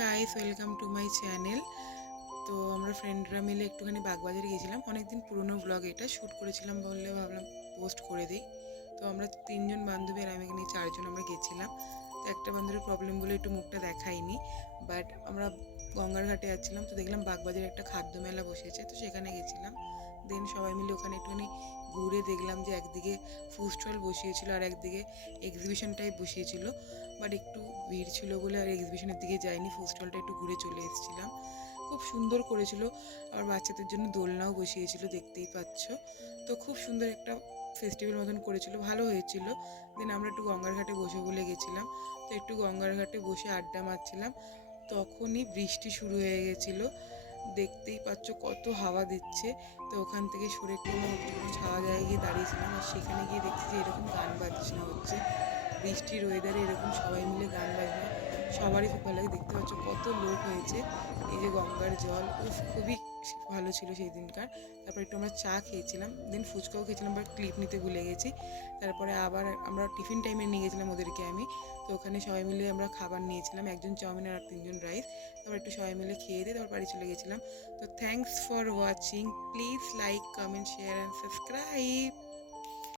Guys, welcome to my channel. তো আমরা ফ্রেন্ডরা মিলে একটুখানি বাগবাজারে গেছিলাম। অনেকদিন পুরনো ব্লগ, এটা শ্যুট করেছিলাম বললে ভাবলাম পোস্ট করে দিই। তো আমরা তিনজন বান্ধবী আর আমি নিয়ে চারজন আমরা গেছিলাম। তো একটা বান্ধবীর প্রবলেম বলে একটু মুখটা দেখাইনি, বাট আমরা গঙ্গার ঘাটে যাচ্ছিলাম, তো দেখলাম বাগবাজারে একটা খাদ্য মেলা বসেছে, তো সেখানে গেছিলাম। দেন সবাই মিলে ওখানে একটুখানি ঘুরে দেখলাম যে একদিকে ফুড স্টল বসিয়েছিল আর একদিকে এক্সিবিশন টাইপ বসিয়েছিল, বাট একটু ভিড় ছিল বলে আর এক্সিবিশনের দিকে যাইনি, ফুড স্টলটা একটু ঘুরে চলে এসেছিলাম। খুব সুন্দর করেছিল, আর বাচ্চাদের জন্য দোলনাও বসিয়েছিল, দেখতেই পাচ্ছ। তো খুব সুন্দর একটা ফেস্টিভ্যাল মতন করেছিল, ভালো হয়েছিল। দেন আমরা একটু গঙ্গার ঘাটে বসে বলে গেছিলাম, তো একটু গঙ্গার ঘাটে বসে আড্ডা মারছিলাম, তখনই বৃষ্টি শুরু হয়ে গেছিলো। দেখতেই পাচ্ছ কত হাওয়া দিচ্ছে। তো ওখান থেকে সরে একটু কোনো ছাওয়া জায়গায় গিয়ে দাঁড়িয়েছিলাম, আর সেখানে গিয়ে দেখছি যে এরকম গান বাজনা হচ্ছে। বৃষ্টির ওয়েদারে এরকম সবাই মিলে গান বাজনা সবারই খুব ভালো লাগে। দেখতে পাচ্ছ কত লোক হয়েছে। এই যে গঙ্গার জল, উফ, খুবই ভালো ছিল সেই দিনকার। তারপর একটু আমরা চা খেয়েছিলাম, দেন ফুচকাও খেয়েছিলাম, বাট ক্লিপ নিতে ভুলে গেছি। তারপরে আবার আমরা টিফিন টাইমে নিয়ে গেছিলাম ওদেরকে আমি। তো ওখানে সবাই মিলে আমরা খাবার নিয়েছিলাম, একজন চাউমিন আর তিনজন রাইস। তারপর একটু সবাই মিলে খেয়ে দিয়ে তারপর বাড়ি চলে গেছিলাম। তো thanks for watching, please like, comment, share and subscribe.